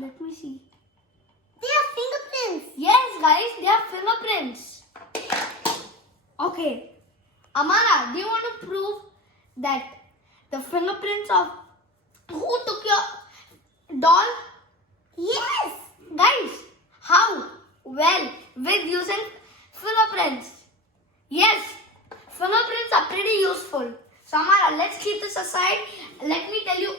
Let me see. They are fingerprints. Yes, guys, they are fingerprints. Okay. Amara, do you want to prove that the fingerprints of who took your doll? Yes. Guys, how? Well, with using fingerprints. Yes, fingerprints are pretty useful. So Amara, let's keep this aside. Let me tell you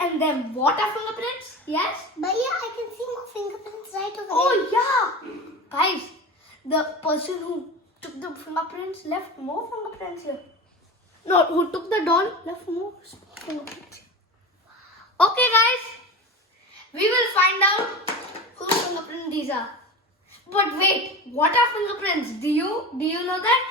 and them what are fingerprints. Yes? But yeah, I can see more fingerprints right over Oh yeah. Guys, the person who took the fingerprints left more fingerprints here. No, who took the doll left more fingerprints here. Okay guys, we will find out whose fingerprint these are. But wait, what are fingerprints? Do you know that?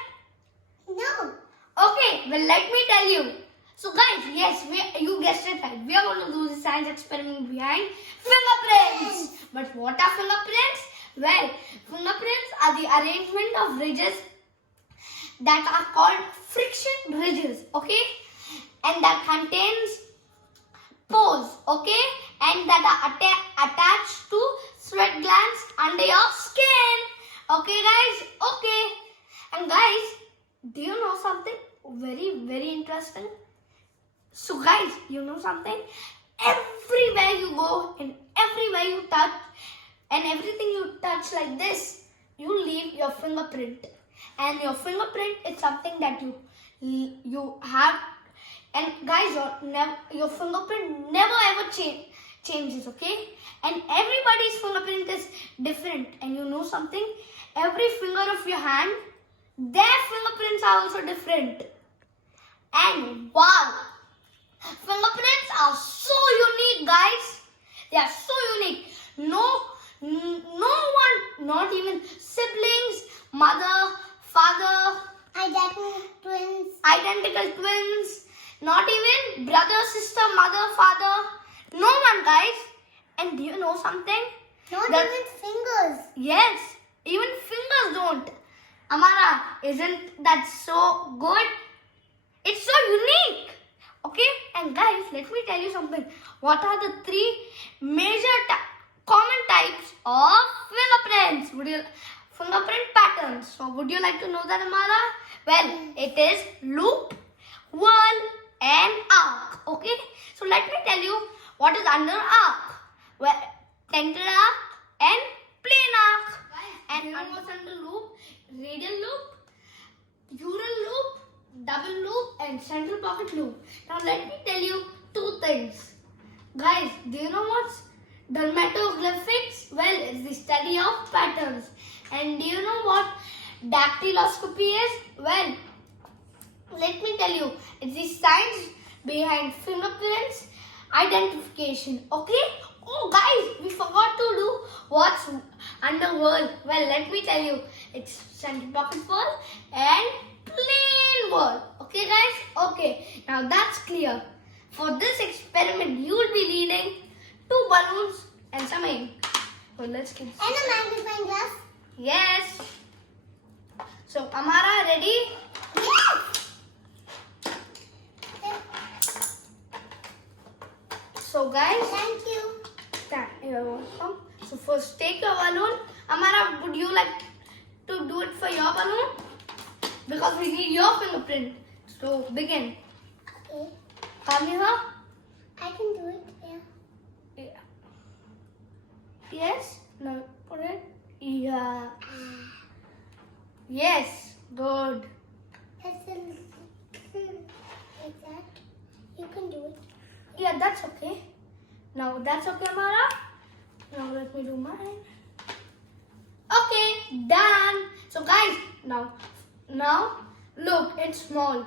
No. Okay, well let me tell you. So guys, yes, you guessed it right. We are going to do the science experiment behind fingerprints. But what are fingerprints? Well, fingerprints are the arrangement of ridges that are called friction ridges, okay? And that contains pores, okay? And that are attached to sweat glands under your skin. Okay guys? Okay. And guys, do you know something very, very interesting? So guys, you know something? Everywhere you go and everywhere you touch and everything you touch like this, you leave your fingerprint. And your fingerprint is something that you have. And guys, your fingerprint never ever changes, okay? And everybody's fingerprint is different. And you know something? Every finger of your hand, their fingerprints are also different. And wow! Fingerprints are so unique, guys. They are so unique. No one, not even siblings, mother, father, identical twins, not even brother, sister, mother, father. No one, guys. And do you know something? Not even fingers. Yes, even fingers don't. Amara, isn't that so good? It's so unique. Okay, and guys, let me tell you something. What are the three major common types of fingerprints? Fingerprint patterns. So, would you like to know that, Amara? Well, it is loop, whirl, and arc. Okay, so let me tell you what is under arc. Well, tented arc and plain arc. And what's under loop? Radial loop, ural loop, double loop and central pocket loop. Now let me tell you two things. Guys, do you know what's dermatoglyphics? Well, it's the study of patterns. And do you know what dactyloscopy is? Well, let me tell you. It's the science behind fingerprints identification. Okay? Oh guys, we forgot to do what's under whirl. Well, let me tell you. It's central pocket whirl and plain whirl. Okay guys? Okay. Now that's clear. For this experiment, you will be needing 2 balloons and some ink. So let's get And a magnifying glass. Yes. So Amara, ready? Yes. So guys, Thank you. you're welcome. So first take your balloon. Amara, would you like to do it for your balloon? Because we need your fingerprint. So begin. Okay. Come here. I can do it. Yeah. Yeah. Yes. Now put it. Yeah. Yes. Good. That's a like that. You can do it. Yeah, that's okay. Now that's okay, Amara. Now let me do mine. Okay, done. So guys, now look, it's small.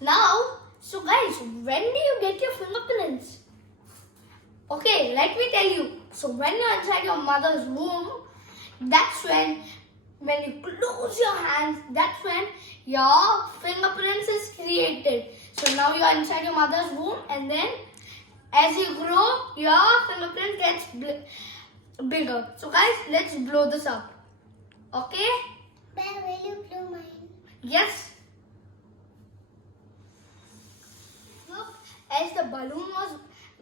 Now, so guys, when do you get your fingerprints? Okay, let me tell you. So when you're inside your mother's womb, that's when you close your hands, that's when your fingerprints is created. So now you are inside your mother's womb, and then as you grow, your fingerprint gets bigger. So guys, let's blow this up. Okay? Ben, will you blow mine? Yes. Look, as the balloon was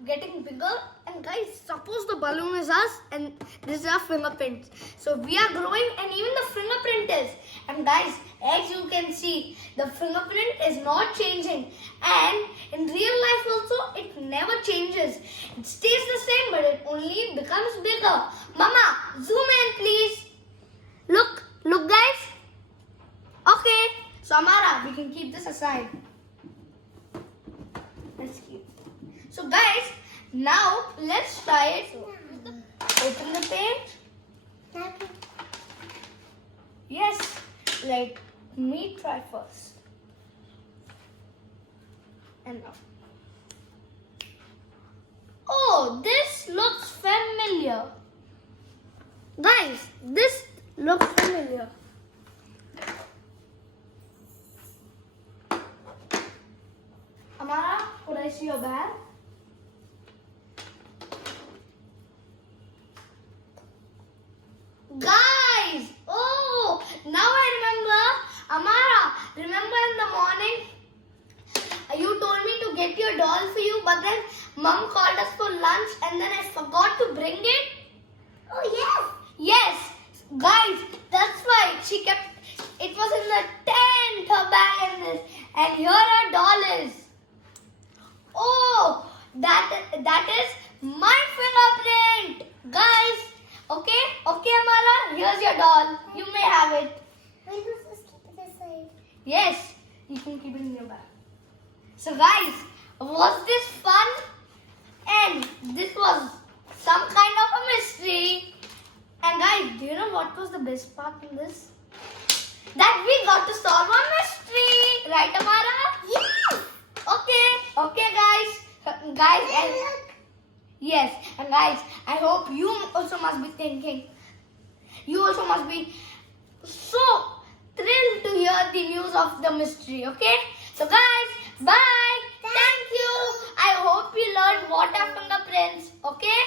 getting bigger And guys, suppose the balloon is us and this is our fingerprints. So we are growing and even the fingerprint is. And guys, as you can see, the fingerprint is not changing. And in real life also, it never changes. It stays the same, but it only becomes bigger. Mama, zoom in please. Look guys. Okay, so Amara, we can keep this aside. Let's keep. So guys, now let's try it. Open the page. Yes, let me try first. And now. Oh, this looks familiar. Guys, this looks familiar. Amara, could I see your bag? Guys, oh, now I remember. Amara, remember in the morning you told me to get your doll for you, but then mom called us for lunch and then I forgot to bring it? Oh, yes. Yes, guys, that's why she kept, it was in the tent, her bag and this, and here her doll is. Oh, that is my fingerprint, guys. Okay, Amara, here's your doll. You may have it. Wait, let's just keep it aside. Yes, you can keep it in your bag. So guys, was this fun? And this was some kind of a mystery. And guys, do you know what was the best part in this? That we got to solve a mystery. Right, Amara? Yes. Okay, guys, and yes, and guys, I hope you also must be thinking. You also must be so thrilled to hear the news of the mystery. Okay, so guys, bye. Thank you. I hope you learned what are fingerprints. Okay.